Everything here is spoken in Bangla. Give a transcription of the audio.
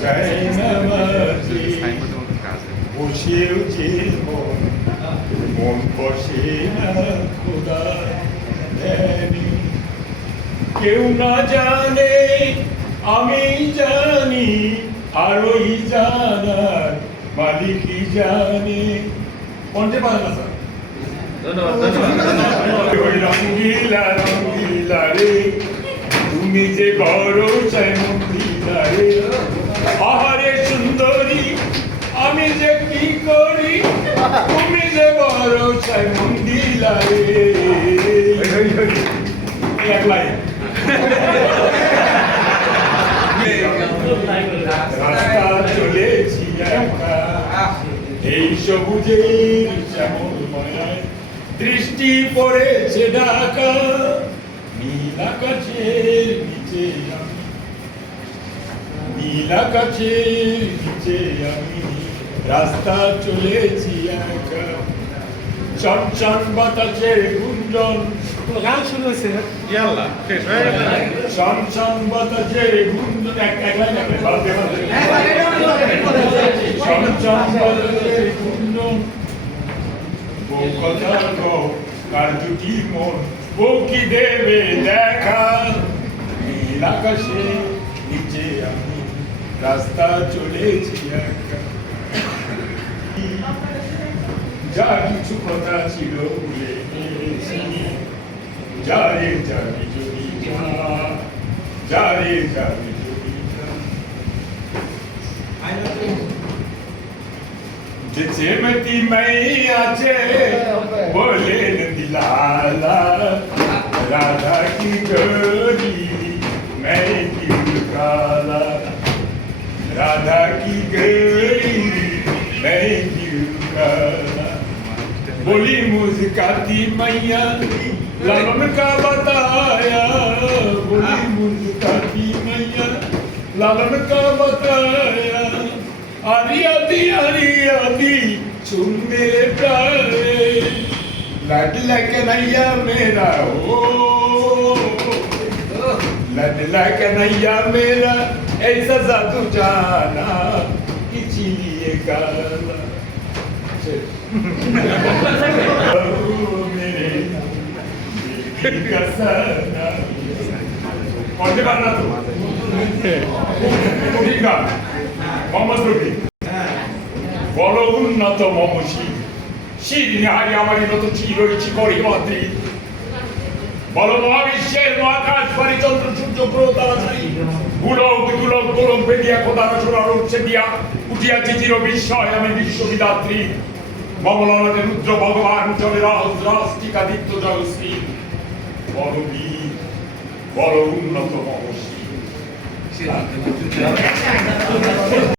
যায় নামাজে বসেও যে মন বসে না খোদা ধ্যানে। কেউ না জানে আমি জানি, আর ওই জানার মালিকই জানে। কণ্ঠে পারে না স্যার। রঙ্গিলা রঙ্গিলা রে, তুমি যে বড় চাই মন্দিরা রে, আহারে সুন্দরী আমি যে কি করি, তুমি যে বড় চাই মন্দিরা রে। এক লাইন। রাস্তা চলেছি একা এই সবুজের শ্যামলময়, দৃষ্টি পড়েছে ঢাকা নীল আকাশের নিচে আমি, নীল আকাশের নিচে আমি রাস্তা চলেছি একা। চঞ্চল বাতাসের গুঞ্জন, গান শুরু হয়েছে চঞ্চল বাতাসের গুঞ্জন, চঞ্চল বাতাসের গুঞ্জন, বউ কথা কও কার দুটি মন, বউ কি দেবে দেখা, নীল আকাশে নিচে আমি রাস্তা চলেছি একা। যা কিছু কথা ছিল ভুলে গেছি, যারে যাবি যদি যা, যারে যাবি যদি যা। যে চেমতি मैया चे बोले दिलाला, राधा की गोरी मैं क्यों काला, राधा की गोरी मैं क्यों काला। बोली मुस्काती मैया लालन का बताया, बोली मुस्काती मैया लालन का बताया, आरिया दी सुन मेरे प्यारे, लाडला कन्हैया मेरा हो, लाडला कन्हैया मेरा ऐसा जादू जाना इसीलिए गाना। কণ্ঠে পার না তো কঠিন গান। মোহাম্মদ রফি বল উন্নত মম শির, শির নিহারি আমারই নত চিরই চিকরি মাতৃ, বল মহাবিশ্বের মহাকাশ পারি চন্দ্র সূর্য গ্রহ তারাতারি, গুলক দুলক গোলক বেদিয়া খোদার সোনার উঠছে দিয়া, উঠিয়াছি চির বিস্ময় আমি বিশ্ববিদাত্রী, মমলাতে রুদ্র ভগবান চলে রাজ রাস্তিকাদিত্য জয়শ্রী, বল বীর বল উন্নত মম শির।